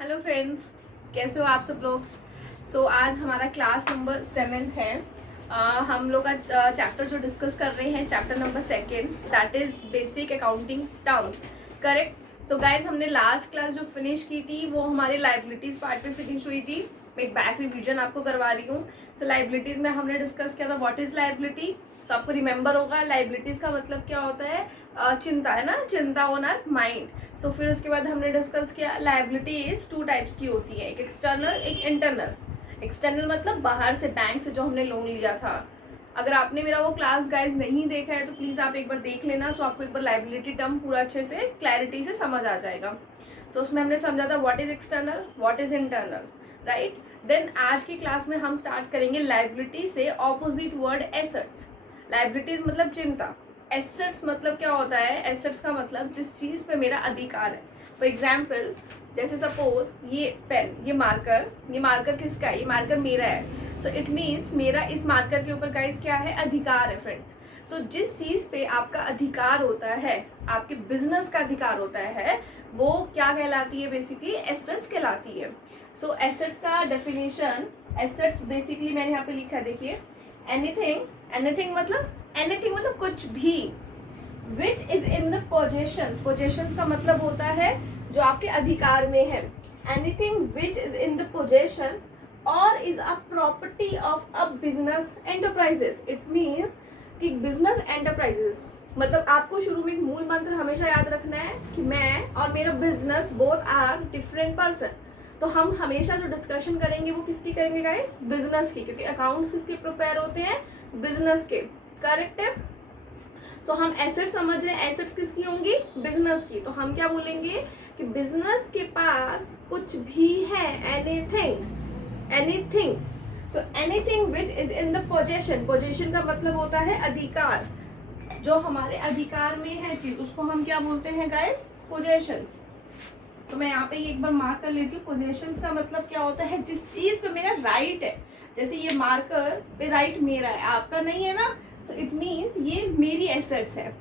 Hello friends, कैसे हो आप सब लोग। आज हमारा क्लास नंबर 7 है। हम लोग का चैप्टर जो डिस्कस कर रहे हैं chapter number 2 that is basic accounting terms. Correct. Guys हमने लास्ट क्लास जो फिनिश की थी वो हमारे लाइबिलिटीज पार्ट पे फिनिश हुई थी। मैं एक बैक रिवीजन आपको करवा रही हूँ। लाइबिलिटीज में हमने डिस्कस किया था व्हाट इज लाइबिलिटी। आपको रिमेंबर होगा लाइबिलिटीज का मतलब क्या होता है, चिंता है ना, चिंता ऑन आवर माइंड। फिर उसके बाद हमने डिस्कस किया लाइबिलिटी इज 2 टाइप्स की होती है, एक एक्सटर्नल एक इंटरनल। एक्सटर्नल मतलब बाहर से, बैंक से जो हमने लोन लिया था। अगर आपने मेरा वो क्लास गाइज नहीं देखा है तो प्लीज़ आप एक बार देख लेना। आपको एक बार लाइबिलिटी टर्म पूरा अच्छे से क्लैरिटी से समझ आ जाएगा। उसमें हमने समझा था what is external what is internal, right. Then आज की क्लास में हम स्टार्ट करेंगे लाइबिलिटी से ऑपोजिट वर्ड एसेट्स। लाइबिलिटीज मतलब चिंता, एसेट्स मतलब क्या होता है, एसेट्स का मतलब जिस चीज़ पे मेरा अधिकार है। फॉर एग्जाम्पल जैसे सपोज ये पेन, ये मार्कर किसका है, ये मार्कर मेरा है। इट मीन्स मेरा इस मार्कर के ऊपर गाइस क्या है, अधिकार है फ्रेंड्स। जिस चीज़ पे आपका अधिकार होता है, आपके बिजनेस का अधिकार होता है, वो क्या कहलाती है, बेसिकली एसेट्स कहलाती है। एसेट्स का डेफिनेशन, एसेट्स बेसिकली मैंने यहाँ पे लिखा है, देखिए एनीथिंग मतलब कुछ भी, which is in the possessions का मतलब होता है जो आपके अधिकार में है। Anything which is in the possession और is a property of a business enterprises. It means कि बिजनेस एंटरप्राइजेस मतलब आपको शुरू में एक मूल मंत्र हमेशा याद रखना है कि मैं और मेरा business both are different person. तो हम हमेशा जो डिस्कशन करेंगे वो किसकी करेंगे गाइस, बिजनेस की, क्योंकि अकाउंट्स किसके प्रिपेयर होते हैं, बिजनेस के। करेक्ट है। हम एसेट समझ रहे हैं, एसेट्स किसकी होंगी, बिजनेस की। तो हम क्या बोलेंगे कि बिजनेस के पास कुछ भी है, anything which is in the possession का मतलब होता है अधिकार। जो हमारे अधिकार में है चीज उसको हम क्या बोलते हैं गाइस, पोजेशंस। मैं यहाँ पे एक बार मार्क कर लेती हूँ। पोजेशंस का मतलब क्या होता है, जिस चीज पे मेरा राइट है। जैसे ये मार्कर पे राइट मेरा है, आपका नहीं है ना। इट मीन्स ये मेरी एसेट्स है।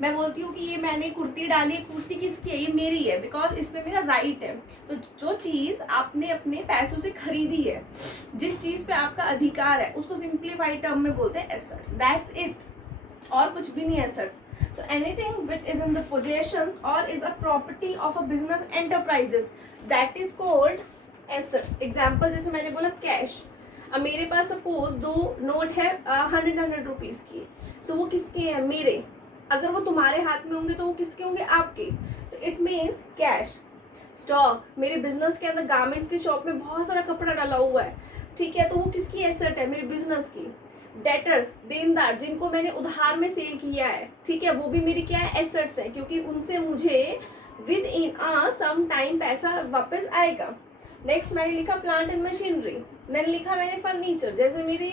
मैं बोलती हूँ कि ये मैंने कुर्ती डाली है, कुर्ती किसकी है, ये मेरी है, बिकॉज इसमें मेरा राइट है। जो चीज़ आपने अपने पैसों से खरीदी है, जिस चीज़ पे आपका अधिकार है, उसको सिंप्लीफाइड टर्म में बोलते हैं एसेट्स। दैट्स इट, और कुछ भी नहीं assets. Anything which is in the possessions or is a property of a business enterprises, that is called assets. Example जैसे मैंने बोला कैश। अब मेरे पास सपोज 2 नोट है 100 रुपीज़ की। वो किसके हैं, मेरे। अगर वो तुम्हारे हाथ में होंगे तो वो किसके होंगे, आपके। तो इट मीन्स कैश। स्टॉक, मेरे बिजनेस के अंदर गारमेंट्स की शॉप में बहुत सारा कपड़ा डाला हुआ है, ठीक है, तो वो किसकी एसेट है, मेरे बिजनेस की। डेटर्स, देनदार, जिनको मैंने उधार में सेल किया है, ठीक है, वो भी मेरी क्या है, एसेट्स है, क्योंकि उनसे मुझे विद इन सम टाइम पैसा वापस आएगा। नेक्स्ट मैंने लिखा प्लांट एंड मशीनरी। देन लिखा मैंने फर्नीचर, जैसे मेरी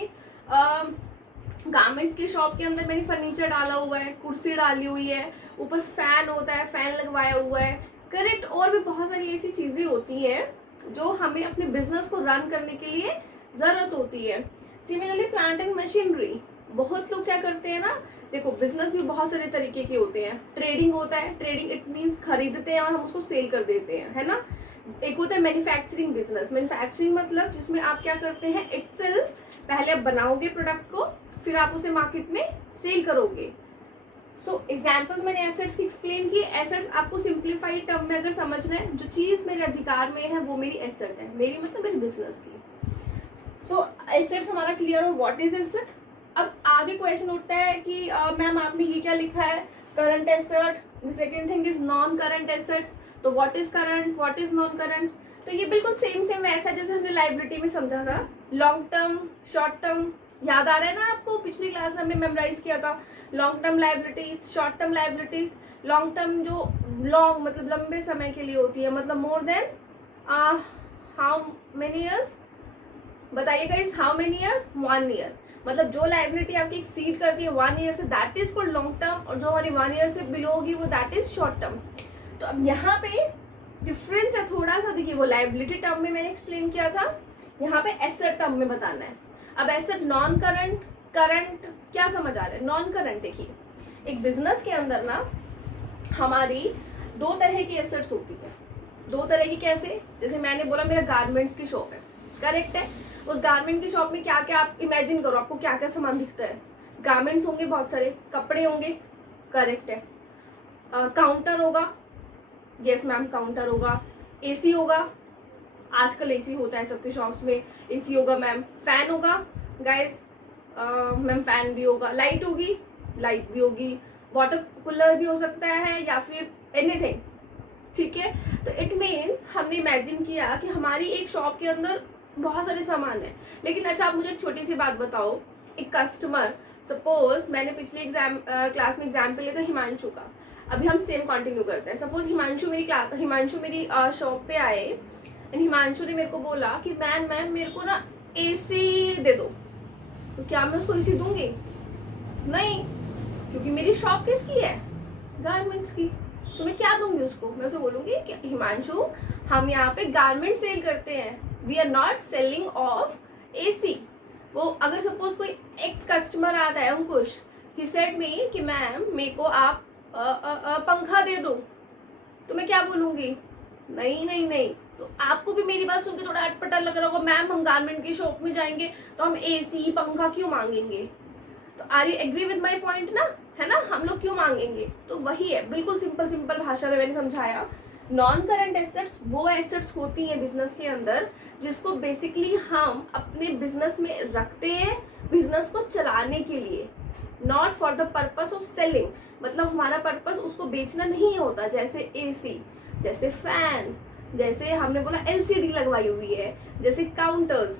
गारमेंट्स की शॉप के अंदर मैंने फर्नीचर डाला हुआ है, कुर्सी डाली हुई है, ऊपर फैन होता है, फैन लगवाया हुआ है। करेक्ट। और भी बहुत सारी ऐसी चीज़ें होती हैं जो हमें अपने बिजनेस को रन करने के लिए ज़रूरत होती है। सिमिलरली प्लांट एंड मशीनरी, बहुत लोग क्या करते हैं ना, देखो बिजनेस भी बहुत सारे तरीके के होते हैं। ट्रेडिंग होता है, ट्रेडिंग इट मीन्स खरीदते हैं और हम उसको सेल कर देते हैं, है ना। एक होता है मैन्युफैक्चरिंग बिजनेस। मैन्युफैक्चरिंग मतलब जिसमें आप क्या करते हैं, इटसेल्फ पहले आप बनाओगे प्रोडक्ट को, फिर आप उसे मार्केट में सेल करोगे। एग्जाम्पल्स मैंने एसेट्स की एक्सप्लेन की। एसेट्स आपको सिंप्लीफाइड टर्म में अगर समझना है, जो चीज़ मेरे अधिकार में है वो मेरी एसेट है, मेरी मतलब मेरे बिजनेस की। एसेट्स हमारा क्लियर हो, व्हाट इज एसेट। अब आगे क्वेश्चन उठता है कि मैम आपने ये क्या लिखा है, current asset. The second thing is non current assets. तो what is current, what is non current. तो ये बिल्कुल सेम वैसा जैसे हमने लाइबिलिटी में समझा था, लॉन्ग टर्म, शॉर्ट टर्म। याद आ रहा है ना आपको, पिछली क्लास में हमने मेमोराइज किया था long term liabilities, short term liabilities. Long term जो लॉन्ग मतलब लंबे समय के लिए होती है, मतलब more than how many years, बताइएगा is how many years, 1 year. मतलब जो लाइबिलिटी आपकी एक्सीड करती है 1 ईयर से, that is called long term, और जो हमारी 1 ईयर से बिलो होगी वो दैट इज शॉर्ट टर्म। तो अब यहाँ पे डिफरेंस है थोड़ा सा, देखिए वो लाइबिलिटी टर्म में मैंने एक्सप्लेन किया था, यहाँ पे एसेट टर्म में बताना है। अब एसेट नॉन करंट, करंट क्या समझ आ रहा है, नॉन करंट। देखिए एक बिजनेस के अंदर ना हमारी 2 तरह की एसेट्स होती है। दो तरह की कैसे, जैसे मैंने बोला मेरा गारमेंट्स की शॉप है, करेक्ट है। उस गारमेंट की शॉप में क्या क्या आप इमेजिन करो, आपको क्या क्या सामान दिखता है। गारमेंट्स होंगे बहुत सारे, कपड़े होंगे, करेक्ट है। काउंटर होगा, यस मैम काउंटर होगा। एसी होगा, आजकल एसी होता है सबके शॉप्स में, एसी होगा मैम। फैन होगा गाइस, मैम फैन भी होगा। लाइट होगी, लाइट भी होगी। वाटर कूलर भी हो सकता है या फिर एनीथिंग, ठीक है। तो इट मीन्स हमने इमेजिन किया कि हमारी एक शॉप के अंदर बहुत सारे सामान है। लेकिन अच्छा आप मुझे एक छोटी सी बात बताओ, एक कस्टमर, सपोज मैंने पिछले क्लास में एग्जाम्पल लिया था हिमांशु का, अभी हम सेम कंटिन्यू करते हैं। सपोज हिमांशु मेरी शॉप पे आए एंड हिमांशु ने मेरे को बोला कि मैम मेरे को ना एसी दे दो, तो क्या मैं उसको एसी दूंगी? नहीं, क्योंकि मेरी शॉप किसकी है? गारमेंट्स की। तो मैं क्या दूंगी उसको? मैं उसे बोलूंगी कि हिमांशु हम यहाँ पे गारमेंट सेल करते हैं, we are not selling of AC. वो अगर सपोज कोई एक्स कस्टमर आता है अंकुश, ही सेड मी कि मैम मेरे को आप पंखा दे दो, तो मैं क्या बोलूंगी? नहीं नहीं नहीं। तो आपको भी मेरी बात सुन के थोड़ा अटपटा लग रहा होगा, मैम हम गारमेंट की शॉप में जाएंगे तो हम एसी पंखा क्यों मांगेंगे? तो are you agree with my point ना, है ना, हम लोग क्यों मांगेंगे? तो वही है, बिल्कुल सिंपल भाषा में मैंने समझाया। नॉन करंट एसेट्स वो एसेट्स होती हैं बिजनेस के अंदर जिसको बेसिकली हम अपने बिजनेस में रखते हैं बिजनेस को चलाने के लिए, not for the purpose of selling. मतलब हमारा पर्पस उसको बेचना नहीं होता, जैसे एसी, जैसे फैन, जैसे हमने बोला एलसीडी लगवाई हुई है, जैसे काउंटर्स,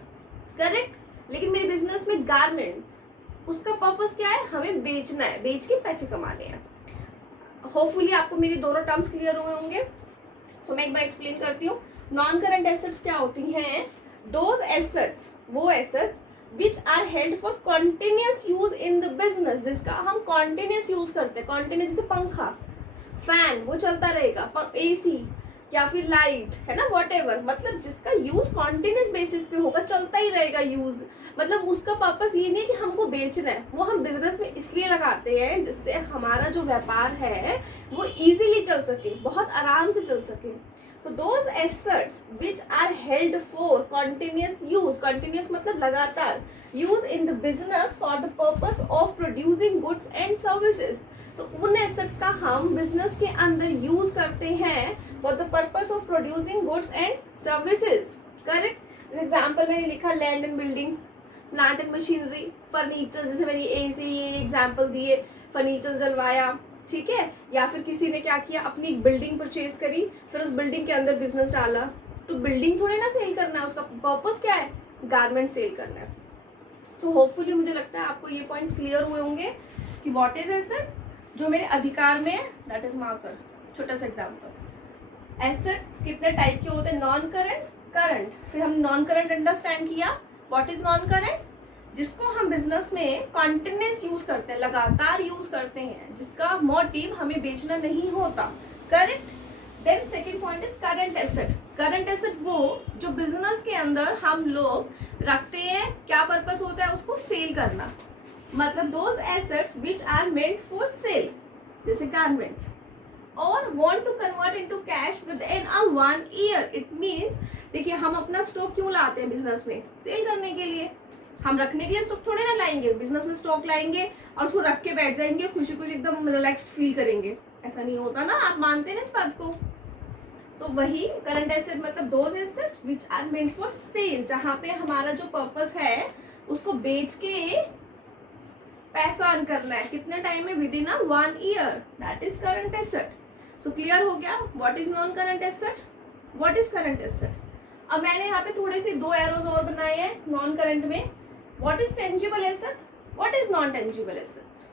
करेक्ट। लेकिन मेरे बिजनेस में गारमेंट्स, उसका पर्पस क्या है? हमें बेचना है, बेच के पैसे कमाने हैं। होपफुली आपको मेरी दोनों टर्म्स क्लियर हुए होंगे। सो मैं एक बार एक्सप्लेन करती हूँ। नॉन करंट एसेट्स क्या होती हैं? दोज एसेट्स, वो assets which are held for continuous use in the business, जिसका हम कॉन्टिन्यूस यूज करते हैं। कॉन्टिन्यूस जैसे पंखा, फैन, वो चलता रहेगा, एसी या फिर लाइट, है ना, व्हाटएवर, मतलब जिसका यूज कॉन्टिन्यूस बेसिस पे होगा, चलता ही रहेगा यूज। मतलब उसका पर्पस ये नहीं कि हमको बेचना है, वो हम बिजनेस में इसलिए लगाते हैं जिससे हमारा जो व्यापार है वो इजीली चल सके, बहुत आराम से चल सके। So those assets which are held for continuous use, continuous मतलब लगातार, use in the business for the purpose of producing goods and services. So उन एसेट्स का हम बिजनेस के अंदर यूज करते हैं for the purpose of producing goods and services, correct. Example मैंने लिखा land and building, plant and machinery, furniture, जैसे मैंने एसी ये एग्जाम्पल दिए, फर्नीचर जलवाया, ठीक है। या फिर किसी ने क्या किया, अपनी एक बिल्डिंग परचेज करी, फिर उस बिल्डिंग के अंदर बिजनेस डाला, तो बिल्डिंग थोड़ी ना सेल करना है, उसका पर्पस क्या है? गारमेंट सेल करना है। सो होपफुली मुझे लगता है आपको ये पॉइंट्स क्लियर हुए होंगे कि व्हाट इज एसेट जो मेरे अधिकार में है, दैट इज मार्कर। छोटा सा एग्जाम्पल, एसेट्स कितने टाइप के होते हैं? Non current, current. फिर हम नॉन करंट अंडरस्टैंड किया, व्हाट इज नॉन करंट? जिसको हम बिजनेस में कॉन्टिन्यूस यूज करते हैं, लगातार यूज करते हैं, जिसका मोटिव हमें बेचना नहीं होता, correct. Then second point is current asset. Current asset वो जो बिजनेस के अंदर हम लोग रखते हैं, क्या पर्पस होता है? उसको सेल करना, मतलब those assets which are meant for sale, जैसे गारमेंट्स, और want to convert into cash within a 1 year. It means, देखिए हम अपना स्टॉक क्यों लाते हैं बिजनेस में? सेल करने के लिए। हम रखने के लिए स्टॉक थोड़े ना लाएंगे, बिजनेस में स्टॉक लाएंगे और उसको रख के बैठ जाएंगे, खुशी खुशी एकदम रिलैक्स्ड फील करेंगे, ऐसा नहीं होता ना, आप मानते हैं ना इस बात को। तो वही करंट एसेट मतलब those assets which are meant for sale, जहाँ पे हमारा जो पर्पस है उसको बेच के पैसा अर्न करना है, कितने टाइम में? With in 1 year, that is current asset. So clear हो गया what is non current asset, what is current asset. अब मैंने यहाँ पे थोड़े से 2 एरोज और बनाए हैं नॉन करंट में। What is tangible asset, what is non tangible assets,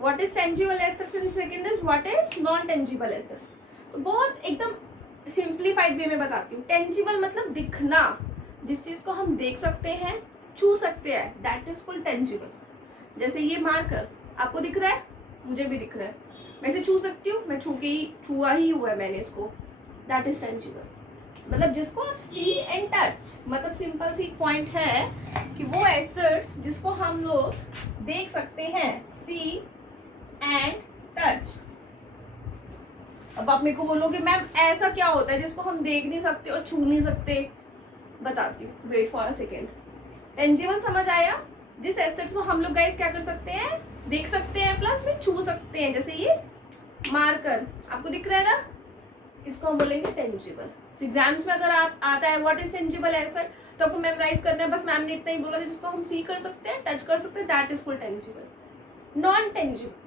what is tangible assets in second is what is non tangible assets. तो बहुत एकदम सिंप्लीफाइड वे में बताती हूँ। टेंजिबल मतलब दिखना, जिस चीज को हम देख सकते हैं, छू सकते हैं, दैट इज कॉल्ड टेंजिबल। जैसे ये मार्कर आपको दिख रहा है, मुझे भी दिख रहा है, मैं इसे छू सकती हूँ, मैं छुआ ही हुआ है मैंने इसको, दैट इज टेंजिबल। मतलब जिसको आप सी एंड टच, मतलब सिंपल सी पॉइंट है कि वो एसेट्स जिसको हम लोग देख सकते हैं, सी एंड टच, अब आप मेरे को बोलोगे मैम ऐसा क्या होता है जिसको हम देख नहीं सकते और छू नहीं सकते, बताती हूँ, wait for a second. Tangible समझ आया? जिस एसेट्स को हम लोग गाइस क्या कर सकते हैं, देख सकते हैं प्लस में छू सकते हैं, जैसे ये मार्कर आपको दिख रहा है ना, इसको हम बोलेंगे टेंजिबल। एग्जाम्स में अगर आप आता है व्हाट इज टेंजिबल एसेट, तो आपको मेमोराइज करना है, बस मैम ने इतना ही बोला था, जिसको हम सी कर सकते हैं, टच कर सकते हैं, that is called tangible. Non tangible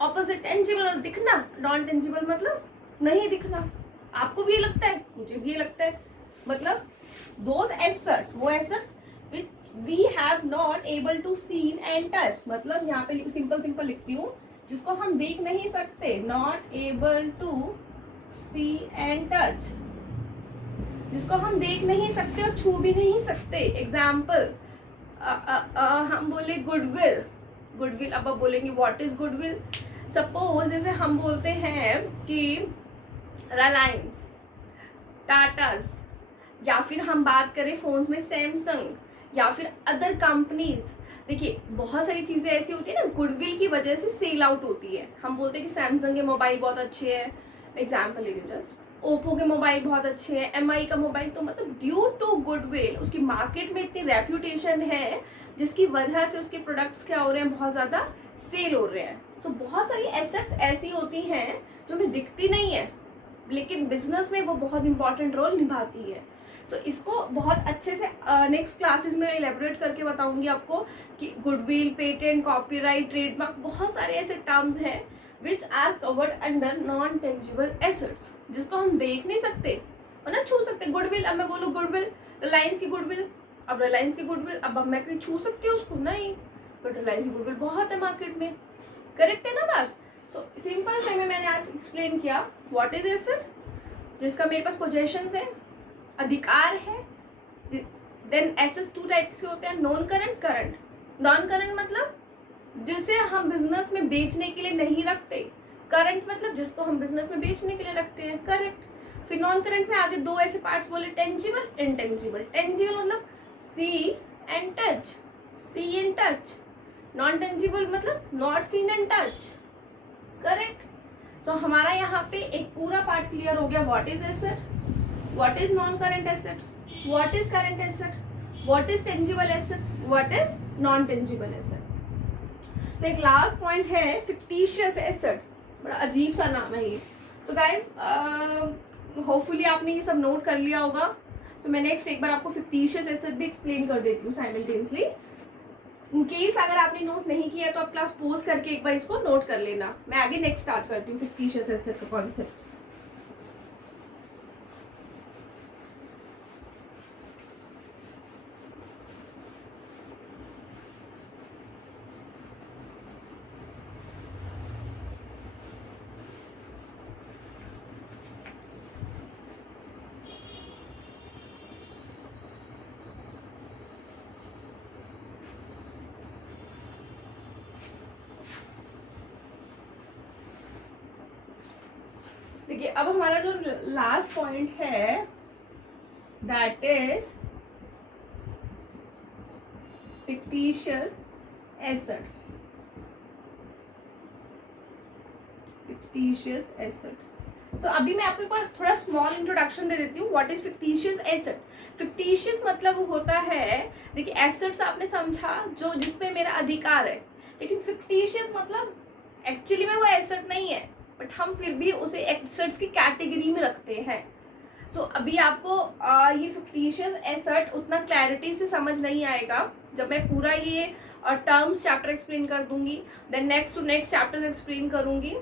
opposite tangible और दिखना, नॉन टेंजिबल मतलब नहीं दिखना। आपको भी ये लगता है, मुझे भी ये लगता है, मतलब दोज एसेट्स, वो assets which we have not able to seen and touch, मतलब यहाँ पे सिंपल सिंपल लिखती हूँ, जिसको हम देख नहीं सकते, not able to see and touch, जिसको हम देख नहीं सकते और छू भी नहीं सकते। एग्जाम्पल हम बोले गुडविल, गुडविल, अब आप बोलेंगे व्हाट इज गुडविल। सपोज जैसे हम बोलते हैं कि रिलायंस, टाटास, या फिर हम बात करें फोन्स में सैमसंग या फिर अदर कंपनीज। देखिए बहुत सारी चीज़ें ऐसी होती है ना, गुडविल की वजह से सेल आउट होती है। हम बोलते हैं कि सैमसंग के मोबाइल बहुत अच्छे हैं, एग्जाम्पल ले रही हूँ जस्ट, ओप्पो के मोबाइल बहुत अच्छे हैं, एमआई का मोबाइल, तो मतलब ड्यू टू गुडविल उसकी मार्केट में इतनी रेप्यूटेशन है जिसकी वजह से उसके प्रोडक्ट्स क्या हो रहे हैं, बहुत ज़्यादा सेल हो रहे हैं। सो बहुत सारी एसेट्स ऐसी होती हैं जो हमें दिखती नहीं है, लेकिन बिजनेस में वो बहुत इंपॉर्टेंट रोल निभाती है। सो इसको बहुत अच्छे से नेक्स्ट क्लासेस में इलेबोरेट करके बताऊंगी आपको कि गुडविल, पेटेंट, कॉपीराइट, ट्रेडमार्क, बहुत सारे ऐसे टर्म्स हैं which are covered under non tangible assets, जिसको हम देख नहीं सकते और ना छू सकते। गुडविल, अब मैं बोलूँ गुडविल, रिलायंस की गुडविल, अब रिलायंस की गुडविल, अब मैं कहीं छू सकती हूँ उसको? नहीं, बट रिलायंस की गुडविल बहुत है मार्केट में, करेक्ट है ना बात? सो सिंपल से में मैंने आज एक्सप्लेन किया व्हाट इज एसेट, जिसका मेरे पास पोजेशंस है, अधिकार है। देन एसेट्स टू टाइप्स के होते हैं, non current, current. Non current मतलब जिसे हम बिजनेस में बेचने के लिए नहीं रखते, करंट मतलब जिसको हम बिजनेस में बेचने के लिए रखते हैं, करेक्ट। फिर नॉन करंट में आगे दो ऐसे पार्ट्स बोले, टेंजिबल, इनटेंजिबल। टेंजिबल मतलब see and touch, see and touch. Non tangible मतलब not seen and touch, correct. So हमारा यहाँ पे एक पूरा पार्ट क्लियर हो गया, what is asset, what is non current asset, what is current asset, what is tangible asset, what is non tangible asset. So एक last point है fictitious asset, बड़ा अजीब सा नाम है ये। सो गाइज होपफुली आपने ये सब नोट कर लिया होगा। सो मैं नेक्स्ट एक बार आपको फिक्टिशियस एसेट भी एक्सप्लेन कर देती हूँ साइमल्टेनियसली। इन केस अगर आपने नोट नहीं किया तो आप क्लास पोज करके एक बार इसको नोट कर लेना। मैं आगे नेक्स्ट स्टार्ट करती हूँ फिक्टिशियस एसेट का कॉन्सेप्ट। देखिए अब हमारा जो लास्ट पॉइंट है that is fictitious asset, fictitious asset. So अभी मैं आपको एक बार थोड़ा स्मॉल इंट्रोडक्शन दे देती हूँ, what is fictitious asset. Fictitious मतलब होता है, देखिए एसेट्स आपने समझा जो जिसपे मेरा अधिकार है, लेकिन फिक्टिशियस मतलब एक्चुअली में वो एसेट नहीं है, बट हम फिर भी उसे एसेट्स की कैटेगरी में रखते हैं। सो अभी आपको ये फिक्टिशियस एसेट उतना क्लैरिटी से समझ नहीं आएगा जब मैं पूरा ये टर्म्स चैप्टर एक्सप्लेन कर दूंगी, then next to next chapters explain करूंगी,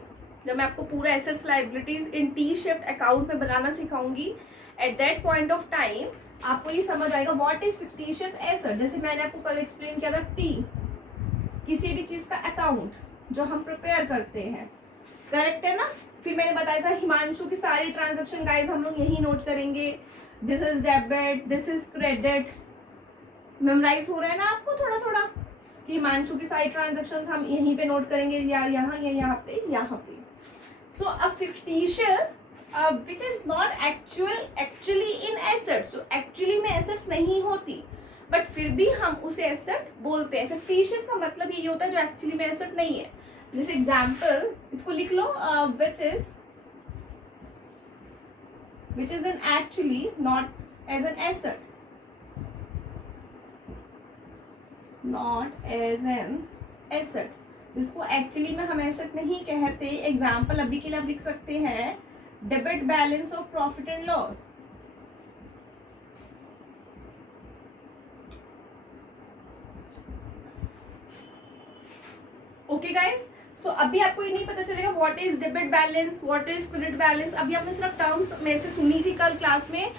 जब मैं आपको पूरा assets liabilities in T shaped account में बनाना सिखाऊंगी। At that point of time आपको ये समझ आएगा व्हाट इज फिक्टिशियस एसेट। जैसे मैंने आपको कल एक्सप्लेन किया था टी, किसी भी चीज का अकाउंट जो हम प्रिपेयर करते हैं, करेक्ट है ना। फिर मैंने बताया था हिमांशु की सारी ट्रांजैक्शन गाइस हम लोग यही नोट करेंगे, this is debit, this is credit. Memorise हो रहा है ना आपको थोड़ा थोड़ा कि हिमांशु की सारी ट्रांजैक्शंस हम यहीं पे नोट करेंगे, या यहाँ या यहाँ पे, यहाँ पे। सो अब fictitious which is not actually in assets, जो एक्चुअली में एसेट्स नहीं होती बट फिर भी हम उसे एसेट बोलते हैं। फिक्टिशियस का मतलब ये होता है जो एक्चुअली में एसेट नहीं है। जैसे एग्जाम्पल इसको लिख लो, which is which is an actually not as an asset, not as an asset, जिसको एक्चुअली में हम एसेट नहीं कहते. एग्जाम्पल अभी के लिए आप लिख सकते हैं debit balance of profit and loss. Okay guys, so अभी आपको ये नहीं पता चलेगा what is debit balance, what is credit balance. अभी आपने सिर्फ टर्म्स मेरे से सुनी थी कल क्लास में.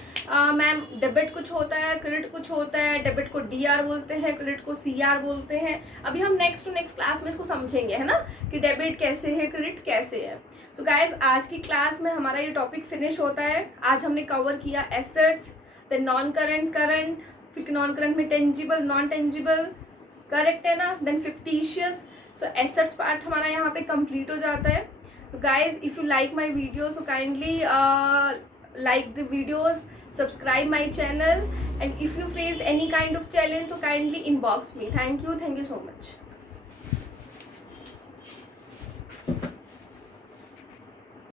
मैम डेबिट कुछ होता है, क्रेडिट कुछ होता है, डेबिट को डीआर बोलते हैं, क्रेडिट को सीआर बोलते हैं. अभी हम नेक्स्ट टू नेक्स्ट क्लास में इसको समझेंगे, है ना, कि डेबिट कैसे है, क्रेडिट कैसे है. सो गाइज आज की क्लास में हमारा ये टॉपिक फिनिश होता है. आज हमने कवर किया assets, then non current, current, फिर नॉन करंट में टेंजिबल, नॉन टेंजिबल, करेक्ट है ना, then fictitious. So assets part हमारा यहाँ पे कंप्लीट हो जाता है. तो guys if you like my video so kindly like the videos, subscribe my channel, and if you faced any kind of challenge so kindly inbox me. Thank you so much.